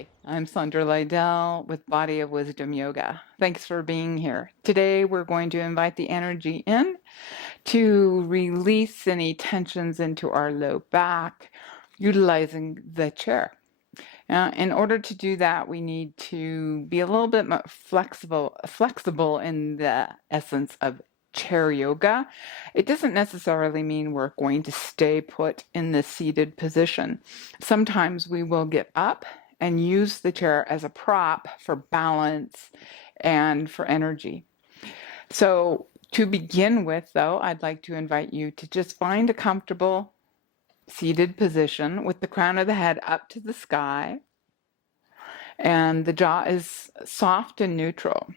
Hi, I'm Saundra with Body of Wisdom Yoga. Thanks for being here. Today we're going to invite the energy in to release any tensions into our low back, utilizing the chair. Now, in order to do that, we need to be a little bit more flexible in the essence of chair yoga. It doesn't necessarily mean we're going to stay put in the seated position. Sometimes we will get up and use the chair as a prop for balance and for energy. So to begin with, though, I'd like to invite you to just find a comfortable seated position with the crown of the head up to the sky, and the jaw is soft and neutral.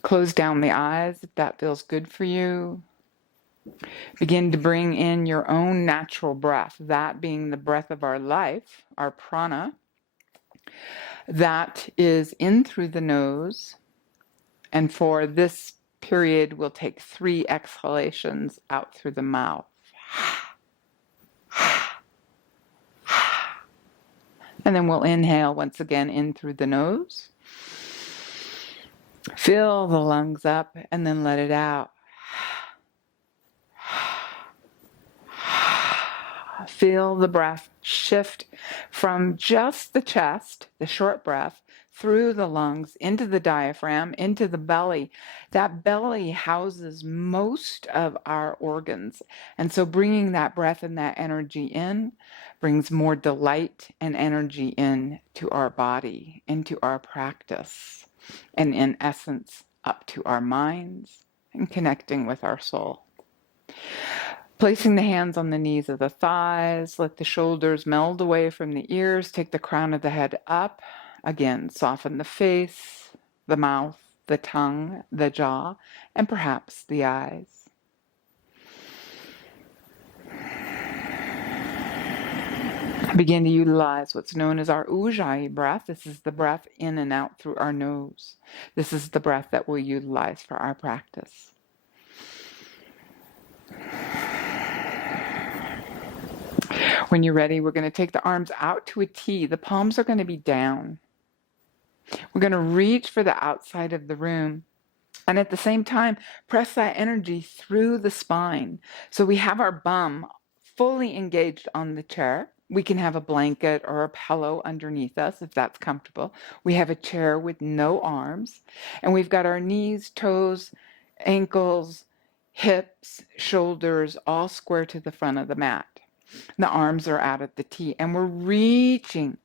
Close down the eyes if that feels good for you. Begin to bring in your own natural breath, that being the breath of our life, our prana. That is in through the nose. And for this period, we'll take 3 exhalations out through the mouth. And then we'll inhale once again in through the nose. Fill the lungs up and then let it out. Feel the breath shift from just the chest, the short breath, through the lungs, into the diaphragm, into the belly. That belly houses most of our organs. And so bringing that breath and that energy in brings more delight and energy in to our body, into our practice, and in essence, up to our minds and connecting with our soul. Placing the hands on the knees of the thighs, let the shoulders meld away from the ears, take the crown of the head up. Again, soften the face, the mouth, the tongue, the jaw, and perhaps the eyes. Begin to utilize what's known as our Ujjayi breath. This is the breath in and out through our nose. This is the breath that we'll utilize for our practice. When you're ready, we're going to take the arms out to a T. The palms are going to be down. We're going to reach for the outside of the room. And at the same time, press that energy through the spine. So we have our bum fully engaged on the chair. We can have a blanket or a pillow underneath us if that's comfortable. We have a chair with no arms. And we've got our knees, toes, ankles, hips, shoulders all square to the front of the mat. The arms are out at the T, and we're reaching.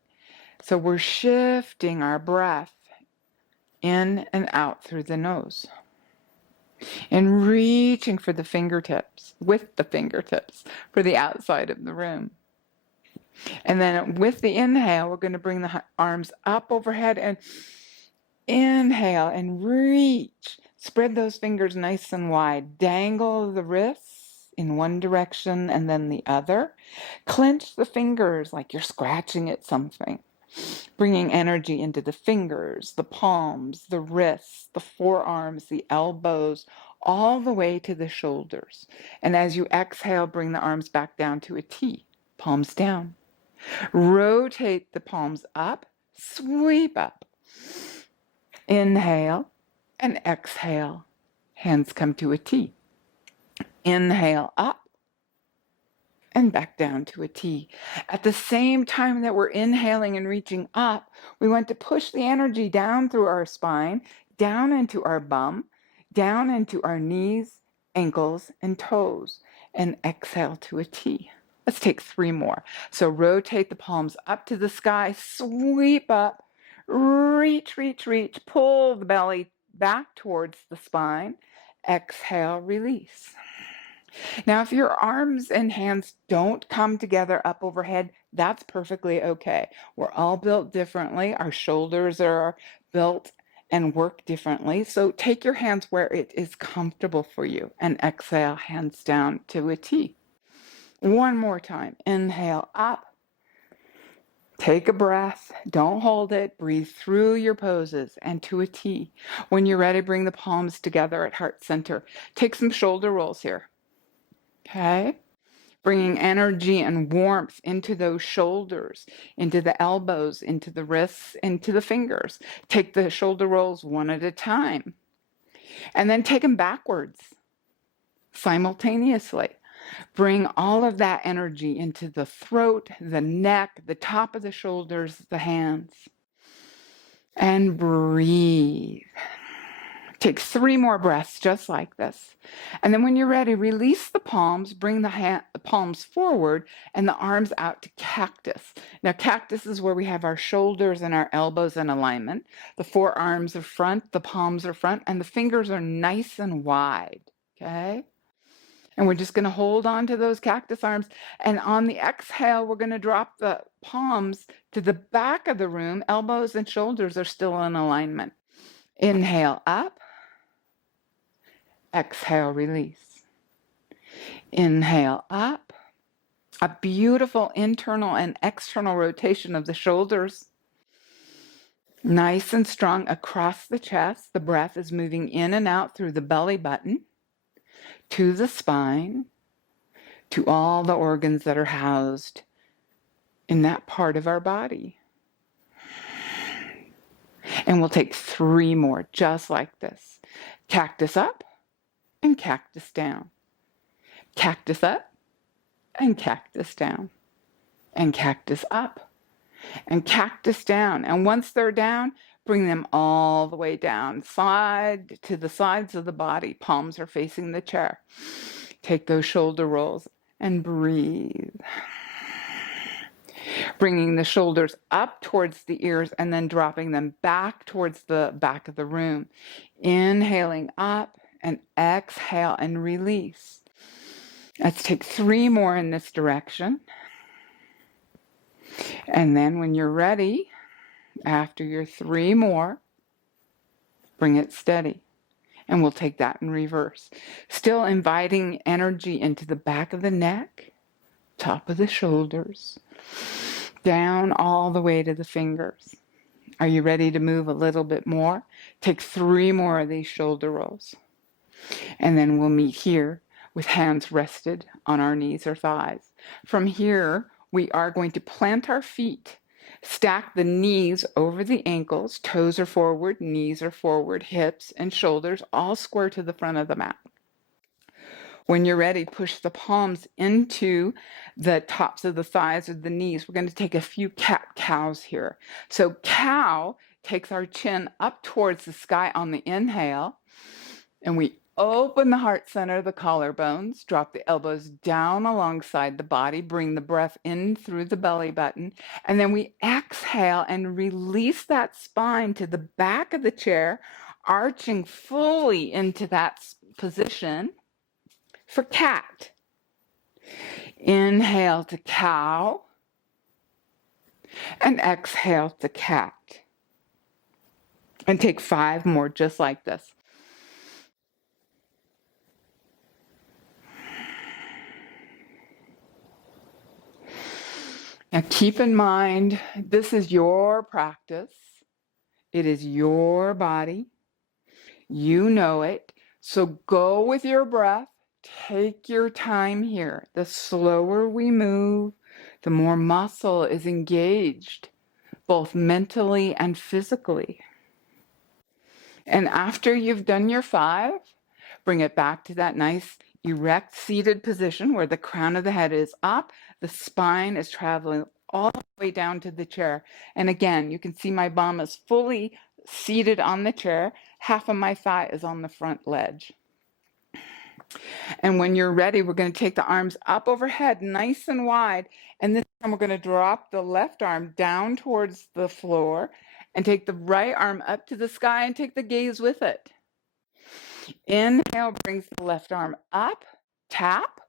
So we're shifting our breath in and out through the nose. And reaching for the fingertips, with the fingertips, for the outside of the room. And then with the inhale, we're going to bring the arms up overhead and inhale and reach. Spread those fingers nice and wide. Dangle the wrists in one direction and then the other. Clench the fingers like you're scratching at something. Bringing energy into the fingers, the palms, the wrists, the forearms, the elbows, all the way to the shoulders. And as you exhale, bring the arms back down to a T, palms down. Rotate the palms up, sweep up. Inhale and exhale. Hands come to a T. Inhale up and back down to a T. At the same time that we're inhaling and reaching up, we want to push the energy down through our spine, down into our bum, down into our knees, ankles, and toes, and exhale to a T. Let's take 3 more. So rotate the palms up to the sky, sweep up, reach, reach, reach, pull the belly back towards the spine, exhale, release. Now, if your arms and hands don't come together up overhead, that's perfectly okay. We're all built differently. Our shoulders are built and work differently. So take your hands where it is comfortable for you and exhale, hands down to a T. One more time. Inhale up. Take a breath. Don't hold it. Breathe through your poses and to a T. When you're ready, bring the palms together at heart center. Take some shoulder rolls here. Okay. bringing energy and warmth into those shoulders, into the elbows, into the wrists, into the fingers. Take the shoulder rolls one at a time, and then take them backwards simultaneously. Bring all of that energy into the throat, the neck, the top of the shoulders, the hands, and breathe. Take 3 more breaths just like this. And then when you're ready, release the palms, bring the palms forward and the arms out to cactus. Now, cactus is where we have our shoulders and our elbows in alignment. The forearms are front, the palms are front, and the fingers are nice and wide, okay? And we're just going to hold on to those cactus arms. And on the exhale, we're going to drop the palms to the back of the room. Elbows and shoulders are still in alignment. Inhale up. Exhale, release. Inhale up. A beautiful internal and external rotation of the shoulders. Nice and strong across the chest. The breath is moving in and out through the belly button to the spine, to all the organs that are housed in that part of our body. And we'll take 3 more just like this. Cactus up and cactus down. Cactus up and cactus down. And cactus up and cactus down. And once they're down, bring them all the way down, side to the sides of the body. Palms are facing the chair. Take those shoulder rolls and breathe. Bringing the shoulders up towards the ears and then dropping them back towards the back of the room. Inhaling up and exhale and release. Let's take 3 more in this direction. And then when you're ready, after your 3 more, bring it steady. And we'll take that in reverse. Still inviting energy into the back of the neck, top of the shoulders, down all the way to the fingers. Are you ready to move a little bit more? Take 3 more of these shoulder rolls. And then we'll meet here with hands rested on our knees or thighs. From here, we are going to plant our feet. Stack the knees over the ankles, toes are forward, knees are forward, hips and shoulders all square to the front of the mat. When you're ready, push the palms into the tops of the thighs or the knees. We're going to take a few cat-cows here. So cow takes our chin up towards the sky on the inhale, and we open the heart center, the collarbones, drop the elbows down alongside the body, bring the breath in through the belly button, and then we exhale and release that spine to the back of the chair, arching fully into that position for cat. Inhale to cow and exhale to cat. And take 5 more just like this. Now keep in mind, this is your practice. It is your body. You know it. So go with your breath. Take your time here. The slower we move, the more muscle is engaged, both mentally and physically. And after you've done your 5, bring it back to that nice erect seated position where the crown of the head is up, the spine is traveling all the way down to the chair. And again, you can see my bum is fully seated on the chair. Half of my thigh is on the front ledge. And when you're ready, we're going to take the arms up overhead, nice and wide. And this time we're going to drop the left arm down towards the floor and take the right arm up to the sky and take the gaze with it. Inhale brings the left arm up, tap,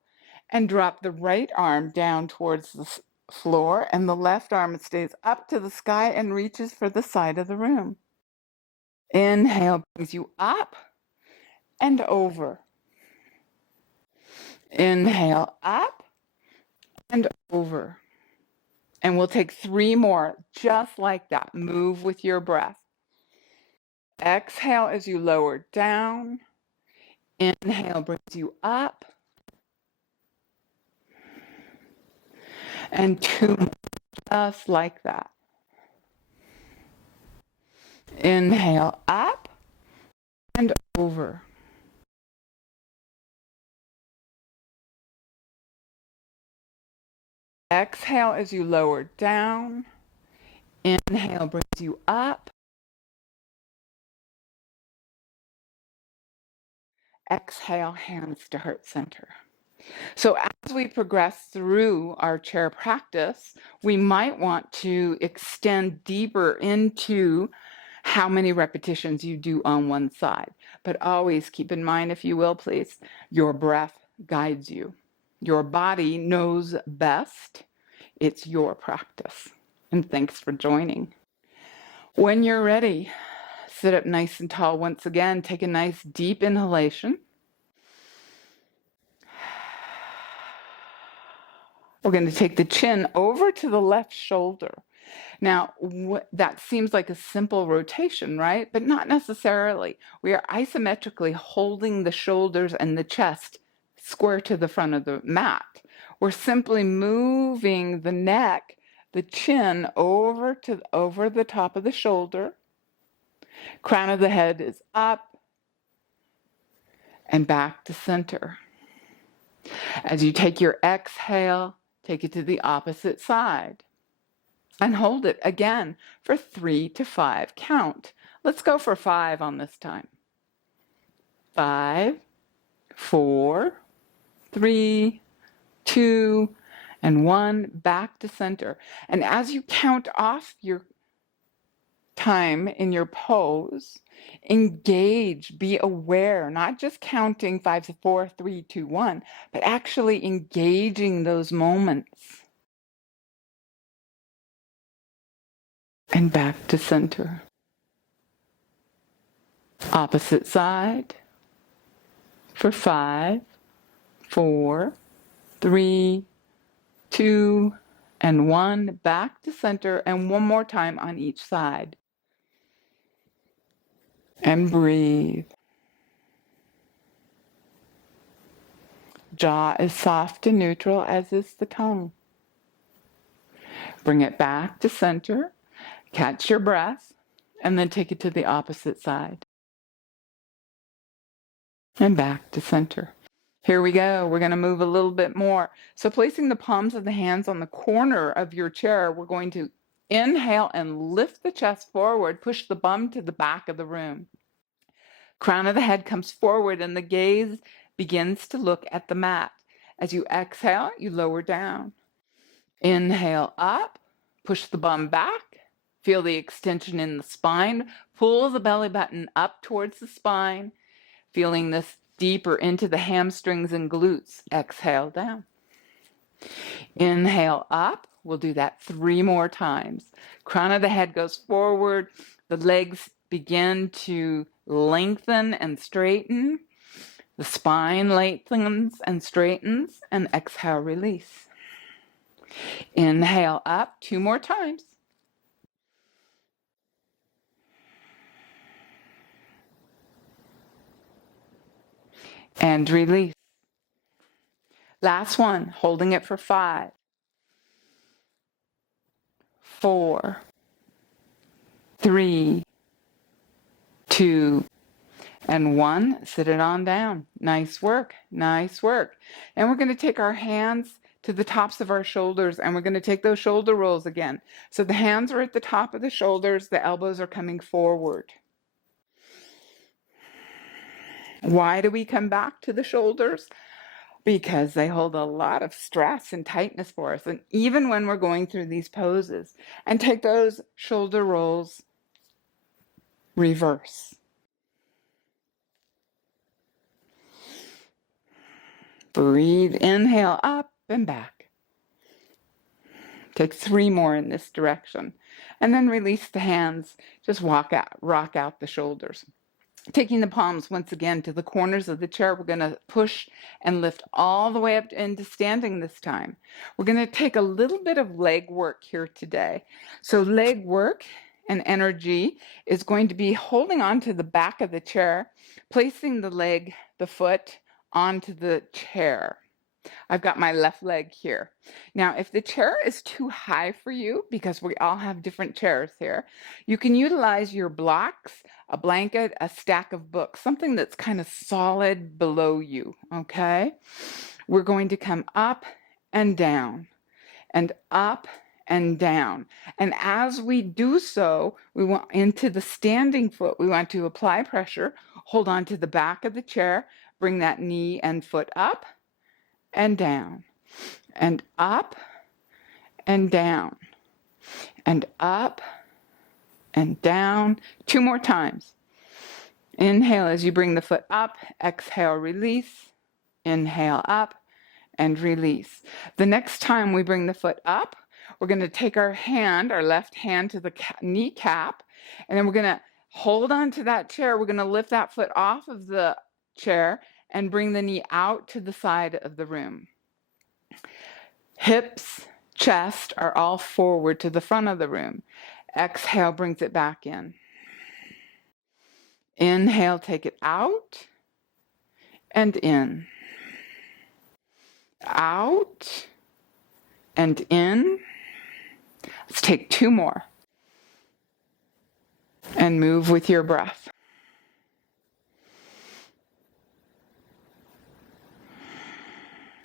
and drop the right arm down towards the floor, and the left arm stays up to the sky and reaches for the side of the room. Inhale brings you up and over. Inhale up and over. And we'll take 3 more just like that. Move with your breath. Exhale as you lower down. Inhale brings you up. And 2 more, just like that. Inhale up and over. Exhale as you lower down. Inhale brings you up. Exhale, hands to heart center. So as we progress through our chair practice, we might want to extend deeper into how many repetitions you do on one side. But always keep in mind, if you will, please, your breath guides you. Your body knows best. It's your practice. And thanks for joining. When you're ready, sit up nice and tall once again. Take a nice deep inhalation. We're going to take the chin over to the left shoulder. Now, that seems like a simple rotation, right? But not necessarily. We are isometrically holding the shoulders and the chest square to the front of the mat. We're simply moving the neck, the chin over the top of the shoulder. Crown of the head is up and back to center. As you take your exhale, take it to the opposite side. And hold it again for 3 to 5 count. Let's go for 5 on this time. 5, 4, 3, 2, and 1. Back to center. And as you count off your time in your pose, engage, be aware, not just counting 5, 4, 3, 2, 1, but actually engaging those moments. And back to center. Opposite side for 5, 4, 3, 2, and 1. Back to center, and one more time on each side. And breathe. Jaw is soft and neutral, as is the tongue. Bring it back to center. Catch your breath, and then take it to the opposite side. And back to center. Here we go. We're going to move a little bit more. So placing the palms of the hands on the corner of your chair, we're going to inhale and lift the chest forward, push the bum to the back of the room. Crown of the head comes forward and the gaze begins to look at the mat. As you exhale, you lower down. Inhale up, push the bum back. Feel the extension in the spine. Pull the belly button up towards the spine. Feeling this deeper into the hamstrings and glutes. Exhale down. Inhale up. We'll do that 3 more times. Crown of the head goes forward. The legs begin to lengthen and straighten. The spine lengthens and straightens. And exhale, release. Inhale up 2 more times. And release. Last one, holding it for 5, 4, 3, 2, and 1. Sit it on down. Nice work, nice work. And we're going to take our hands to the tops of our shoulders, and we're going to take those shoulder rolls again. So the hands are at the top of the shoulders, the elbows are coming forward. Why do we come back to the shoulders? Because they hold a lot of stress and tightness for us. And even when we're going through these poses, and take those shoulder rolls reverse. Breathe, inhale up and back. Take 3 more in this direction. And then release the hands. Just rock out the shoulders. Taking the palms once again to the corners of the chair, we're going to push and lift all the way up into standing this time. We're going to take a little bit of leg work here today. So leg work and energy is going to be holding on to the back of the chair, placing the foot onto the chair. I've got my left leg here. Now, if the chair is too high for you, because we all have different chairs here, you can utilize your blocks, a blanket, a stack of books, something that's kind of solid below you, okay? We're going to come up and down and up and down. And as we do so, we want into the standing foot, we want to apply pressure, hold on to the back of the chair, bring that knee and foot up and down, and up and down, and up and down. 2 more times. Inhale as you bring the foot up, exhale, release, inhale up, and release. The next time we bring the foot up, we're going to take our hand, our left hand to the kneecap, and then we're going to hold on to that chair. We're going to lift that foot off of the chair and bring the knee out to the side of the room. Hips, chest are all forward to the front of the room. Exhale brings it back in. Inhale, take it out and in. Out and in. Let's take 2 more. And move with your breath.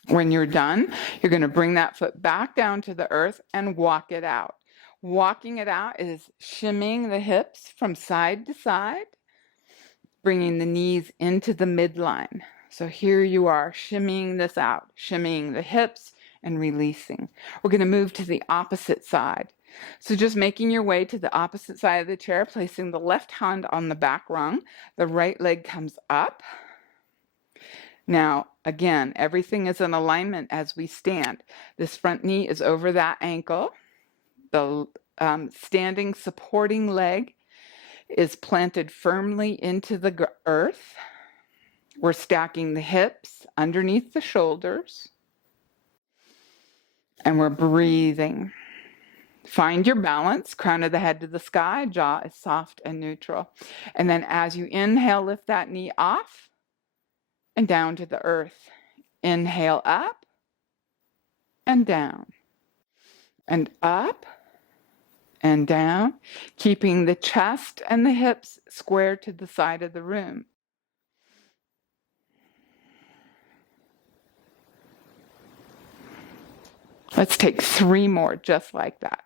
When you're done, you're going to bring that foot back down to the earth and walk it out. Walking it out is shimmying the hips from side to side, bringing the knees into the midline. So here you are, shimmying this out, shimmying the hips and releasing. We're going to move to the opposite side. So just making your way to the opposite side of the chair, placing the left hand on the back rung, the right leg comes up. Now, again, everything is in alignment as we stand. This front knee is over that ankle. The standing supporting leg is planted firmly into the earth. We're stacking the hips underneath the shoulders. And we're breathing. Find your balance, crown of the head to the sky, jaw is soft and neutral. And then as you inhale, lift that knee off and down to the earth. Inhale up and down and up and down, keeping the chest and the hips square to the side of the room. Let's take 3 more just like that.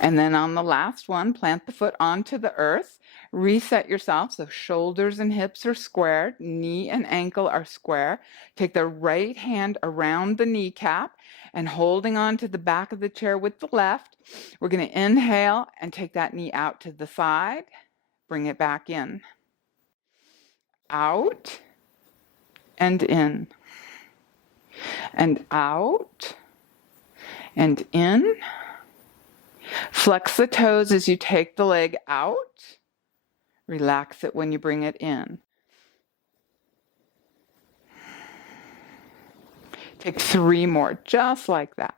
And then on the last one, plant the foot onto the earth, reset yourself so shoulders and hips are square, knee and ankle are square. Take the right hand around the kneecap and holding on to the back of the chair with the left, we're going to inhale and take that knee out to the side, bring it back in. Out and in. And out and in. Flex the toes as you take the leg out. Relax it when you bring it in. Take 3 more, just like that.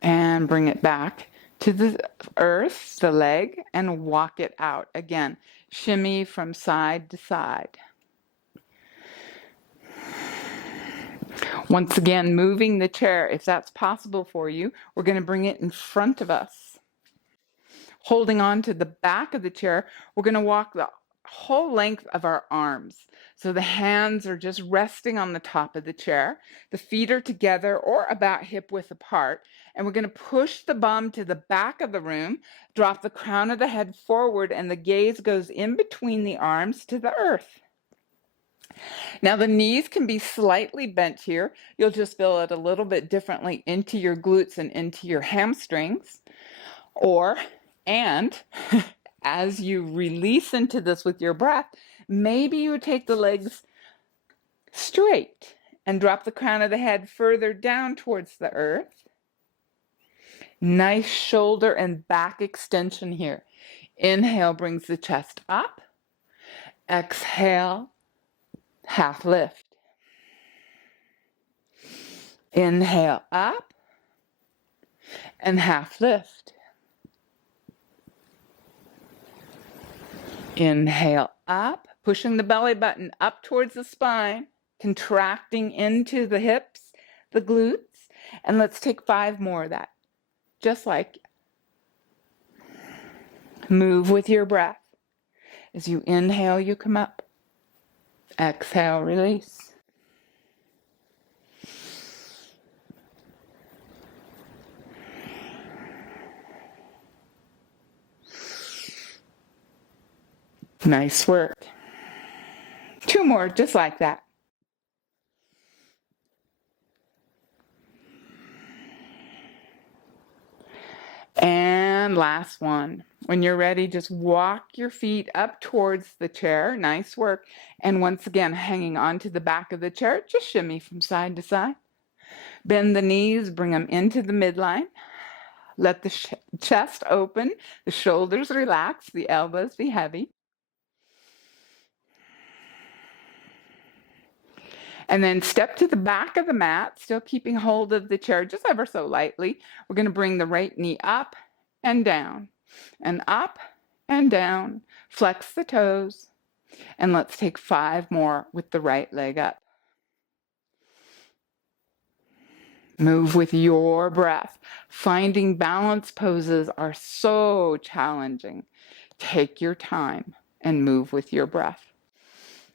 And bring it back to the earth, the leg, and walk it out. Again, shimmy from side to side. Once again, moving the chair, if that's possible for you, we're going to bring it in front of us. Holding on to the back of the chair, we're going to walk the whole length of our arms. So the hands are just resting on the top of the chair. The feet are together or about hip width apart. And we're going to push the bum to the back of the room, drop the crown of the head forward, and the gaze goes in between the arms to the earth. Now the knees can be slightly bent here. You'll just feel it a little bit differently into your glutes and into your hamstrings. And as you release into this with your breath, maybe you take the legs straight and drop the crown of the head further down towards the earth. Nice shoulder and back extension here. Inhale brings the chest up. Exhale, half lift. Inhale up and half lift. Inhale up, pushing the belly button up towards the spine, contracting into the hips, the glutes, and let's take 5 more of that. Just like move with your breath. As you inhale, you come up. Exhale, release. Nice work. 2 more, just like that. And last one. When you're ready, just walk your feet up towards the chair. Nice work. And once again, hanging onto the back of the chair, just shimmy from side to side. Bend the knees, bring them into the midline. Let the chest open, the shoulders relax, the elbows be heavy. And then step to the back of the mat, still keeping hold of the chair just ever so lightly. We're going to bring the right knee up and down, and up and down. Flex the toes, and let's take 5 more with the right leg up. Move with your breath. Finding balance poses are so challenging. Take your time and move with your breath.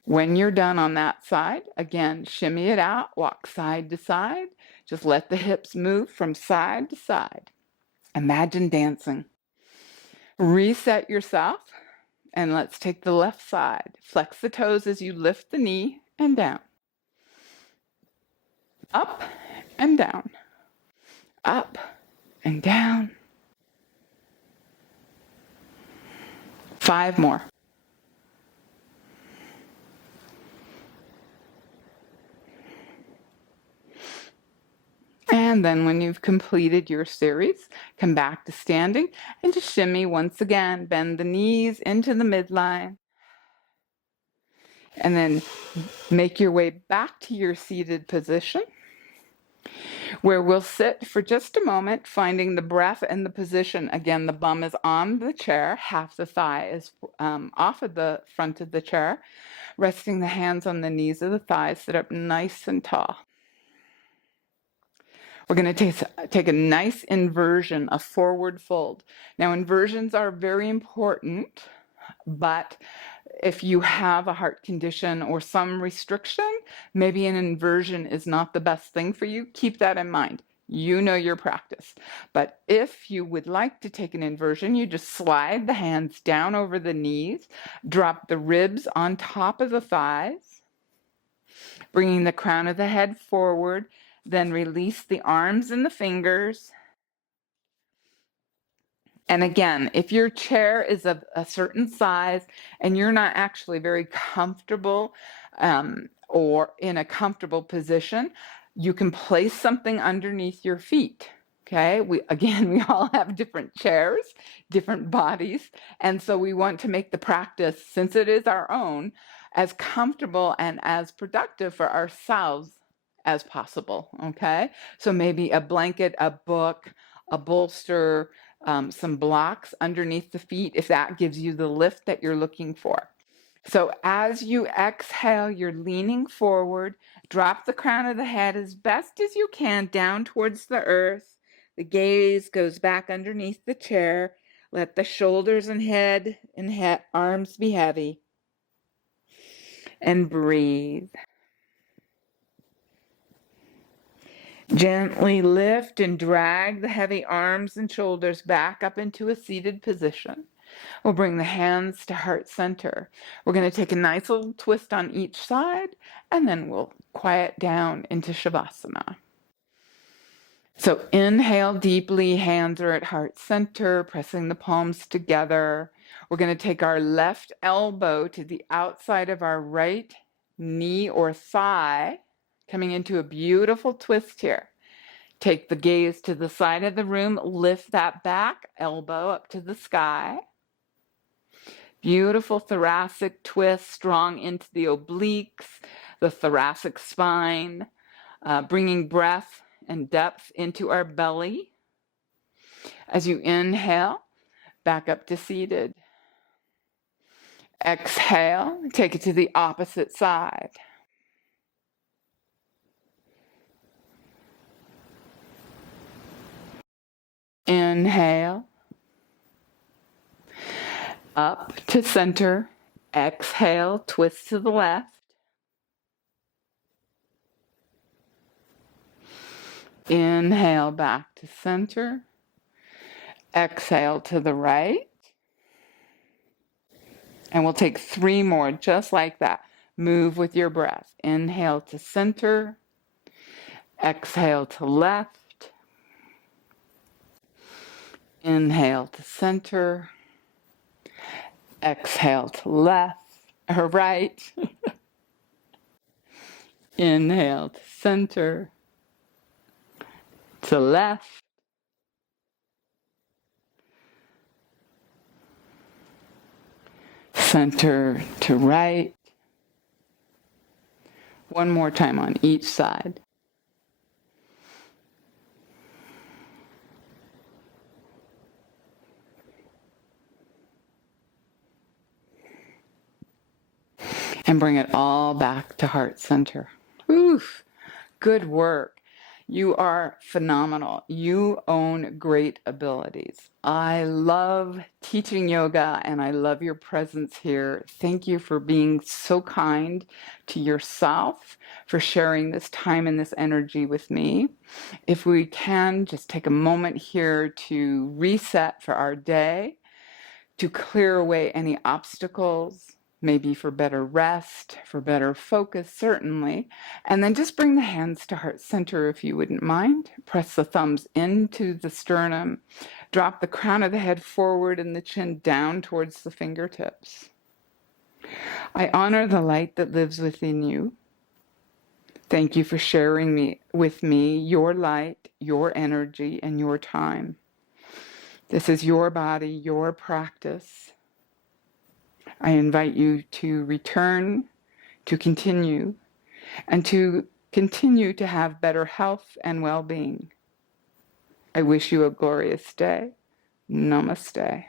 When you're done on that side, again, shimmy it out, walk side to side. Just let the hips move from side to side. Imagine dancing. Reset yourself, and let's take the left side. Flex the toes as you lift the knee and down. Up and down. Up and down. 5 more. And then when you've completed your series, come back to standing and just shimmy once again. Bend the knees into the midline. And then make your way back to your seated position, where we'll sit for just a moment, finding the breath and the position. Again, the bum is on the chair, half the thigh is off of the front of the chair, resting the hands on the knees of the thighs, sit up nice and tall. We're going to take a nice inversion, a forward fold. Now, inversions are very important, but if you have a heart condition or some restriction, maybe an inversion is not the best thing for you. Keep that in mind. You know your practice. But if you would like to take an inversion, you just slide the hands down over the knees, drop the ribs on top of the thighs, bringing the crown of the head forward, then release the arms and the fingers. And again, if your chair is of a certain size and you're not actually very comfortable or in a comfortable position, you can place something underneath your feet. Okay, we all have different chairs, different bodies, and so we want to make the practice, since it is our own, as comfortable and as productive for ourselves as possible. Okay, so maybe a blanket, a book, a bolster, some blocks underneath the feet, if that gives you the lift that you're looking for. So as you exhale, you're leaning forward. Drop the crown of the head as best as you can down towards the earth. The gaze goes back underneath the chair. Let the shoulders and head and arms be heavy. And breathe. Gently lift and drag the heavy arms and shoulders back up into a seated position. We'll bring the hands to heart center. We're going to take a nice little twist on each side, and then we'll quiet down into Shavasana. So inhale deeply, hands are at heart center, pressing the palms together. We're going to take our left elbow to the outside of our right knee or thigh, coming into a beautiful twist here. Take the gaze to the side of the room, lift that back elbow up to the sky. Beautiful thoracic twist, strong into the obliques, the thoracic spine, bringing breath and depth into our belly. As you inhale, back up to seated. Exhale, take it to the opposite side. Inhale, up to center. Exhale, twist to the left. Inhale, back to center. Exhale to the right. And we'll take 3 more just like that. Move with your breath. Inhale to center. Exhale to left. Inhale to center. Exhale to left or right. Inhale to center. To left. Center to right. One more time on each side. And bring it all back to heart center. Oof, good work. You are phenomenal. You own great abilities. I love teaching yoga and I love your presence here. Thank you for being so kind to yourself, for sharing this time and this energy with me. If we can, just take a moment here to reset for our day, to clear away any obstacles, maybe for better rest, for better focus, certainly. And then just bring the hands to heart center if you wouldn't mind. Press the thumbs into the sternum. Drop the crown of the head forward and the chin down towards the fingertips. I honor the light that lives within you. Thank you for sharing with me your light, your energy, and your time. This is your body, your practice. I invite you to return, to continue, and to continue to have better health and well-being. I wish you a glorious day. Namaste.